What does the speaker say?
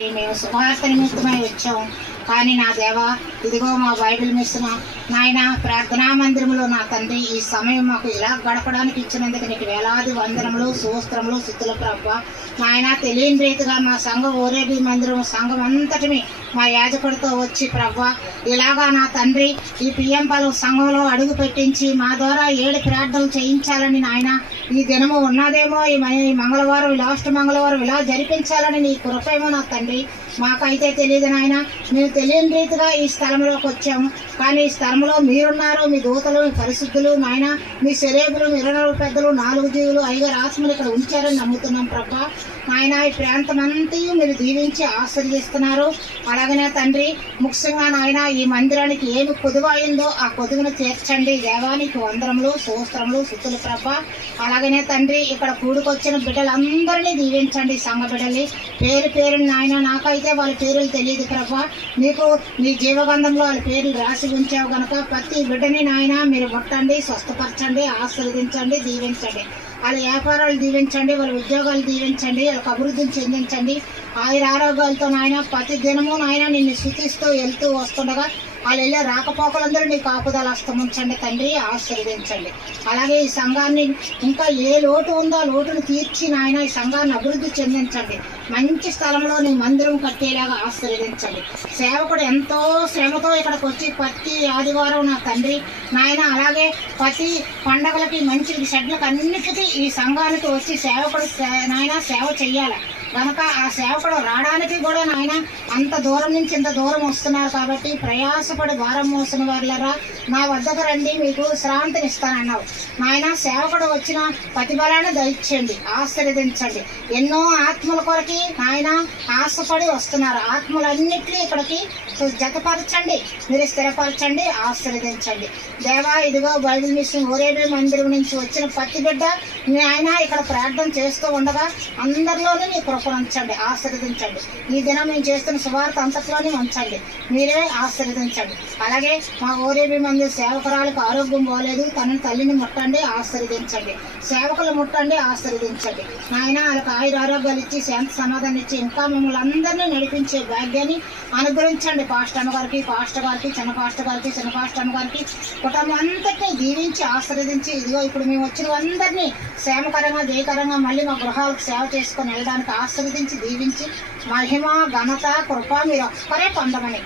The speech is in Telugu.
మేము శుభార్త నిమిత్తమై వచ్చాం కానీ నా దేవా ఇదిగో మా బైబిల్ మిస్తున్న నాయన ప్రార్థనా మందిరంలో నా తండ్రి ఈ సమయం మాకు ఇలా గడపడానికి ఇచ్చినందుకు నీకు వేలాది వందనములు సూస్త్రములు సిద్ధుల ప్రభ. నాయన తెలియని రీతిగా మా సంఘం ఓరేబి మందిరం సంఘం అంతటిని మా యాజకుడితో వచ్చి ప్రభ ఇలాగా నా తండ్రి ఈ పిఎం పలు సంఘంలో అడుగు పెట్టించి మా ద్వారా ఏడు ప్రార్థనలు చేయించాలని నాయన ఈ దినము ఉన్నదేమో ఈ మంగళవారం లాస్ట్ మంగళవారం ఇలా జరిపించాలని నీ కృపేమో నా తండ్రి. మాకైతే తెలియదు నాయన మేము తెలియని రీతిగా ఈ స్థలంలోకి వచ్చాము. కానీ ఈ స్థలంలో మీరున్నారు మీ దూతలు మీ పరిశుద్ధులు నాయన మీ శరీరులు మీ ఇరవై పెద్దలు నాలుగు జీవులు ఐదు రాసుములు ఇక్కడ ఉంచారని నమ్ముతున్నాం ప్రభా. నాయన ఈ ప్రాంతం అంతా మీరు దీవించి ఆశీర్వదిస్తున్నారు. అలాగనే తండ్రి ముఖ్యంగా నాయన ఈ మందిరానికి ఏమి కొదువైందో ఆ కొదువును చేర్చండి దేవానికి వందరములు సూస్త్రములు సుతులు ప్రభ. అలాగనే తండ్రి ఇక్కడ కూడుకొచ్చిన బిడ్డలందరినీ దీవించండి సంఘ బిడ్డల్ని. పేరు పేరు నాయన నాకైతే వాళ్ళ పేర్లు తెలియదు ప్రభా. నీకు నీ జీవగంధంలో వాళ్ళ పేర్లు రాసి ఉంచావు కనుక ప్రతి బిడ్డని నాయన మీరు ముట్టండి స్వస్థపరచండి ఆశీర్వదించండి దీవించండి. వాళ్ళ వ్యాపారాలు దీవించండి వాళ్ళ ఉద్యోగాలు దీవించండి వాళ్ళకి అభివృద్ధిని చెందించండి. ఆయుర ఆరోగ్యాలతో నాయన ప్రతి దినము నాయన నిన్ను శుతిస్తూ వెళ్తూ వస్తుండగా వాళ్ళు వెళ్ళే రాకపోకలందరూ నీ కాపుదల అస్తమించండి తండ్రి ఆశీర్వదించండి. అలాగే ఈ సంఘాన్ని ఇంకా ఏ లోటు ఉందో ఆ లోటును తీర్చి నాయన ఈ సంఘాన్ని అభివృద్ధి చెందించండి. మంచి స్థలంలో నీ మందిరం కట్టేలాగా ఆశీర్వదించండి సేవకుడు ఎంతో శ్రమతో ఇక్కడికి వచ్చి ప్రతి ఆదివారం నా తండ్రి నాయన అలాగే ప్రతి పండగలకి మంచి షెడ్లకు అన్నిటికీ ఈ సంఘానికి వచ్చి సేవకుడు సే- నాయన సేవ చెయ్యాలి. కనుక ఆ సేవకుడు రావడానికి కూడా నాయన అంత దూరం నుంచి ఇంత దూరం వస్తున్నారు కాబట్టి ప్రయాసపడి భారం మోసిన వాళ్ళరా నా వద్దకు రండి మీకు శ్రాంతిని ఇస్తానన్నావు. నాయన సేవకుడు వచ్చిన ప్రతిఫలాన్ని దయచేయండి ఆశీర్వదించండి. ఎన్నో ఆత్మల కొరకి నాయన ఆశపడి వస్తున్నారు. ఆత్మలన్నింటినీ ఇక్కడికి జతపరచండి మీరు స్థిరపరచండి ఆశీర్వదించండి. దేవా ఇదిగో బైబిల్ మిషన్ ఒరేబే మందిరం నుంచి వచ్చిన ప్రతి బిడ్డ మీ ఆయన ఇక్కడ ప్రార్థన చేస్తూ ఉండగా అందరిలోనే మీ కృపణించండి ఆశీర్వదించండి. ఈ దినం మేము చేస్తున్న శుభార్త అంతట్లోనే ఉంచండి. మీరే ఆశీర్వదించండి. అలాగే మా ఓరేబి మంది సేవకురాలకు ఆరోగ్యం పోలేదు తనని తల్లిని ముట్టండి ఆశీర్వదించండి. సేవకులు ముట్టండి ఆశీర్వదించండి. నాయన వాళ్ళకి ఆయుర ఆరోగ్యాలు ఇచ్చి శాంతి సమాధానం ఇచ్చి ఇంకా మిమ్మల్ని అందరినీ నడిపించే భాగ్యాన్ని అనుగ్రహించండి. పాస్టమ్మ గారికి పాస్టర్ గారికి చిన్న పాస్టర్ గారికి చిన్న పాస్టర్ అమ్మగారికి కుటుంబం అంతటినీ దీవించి ఆశీర్వదించి ఇదిగో ఇప్పుడు మేము వచ్చిన అందరినీ క్షేమకరంగా జయకరంగా మళ్ళీ మా గృహాలకు సేవ చేసుకొని వెళ్ళడానికి ఆశీర్వదించి దీవించి మహిమ ఘనత కృప మీరు ఒక్కరే పొందమని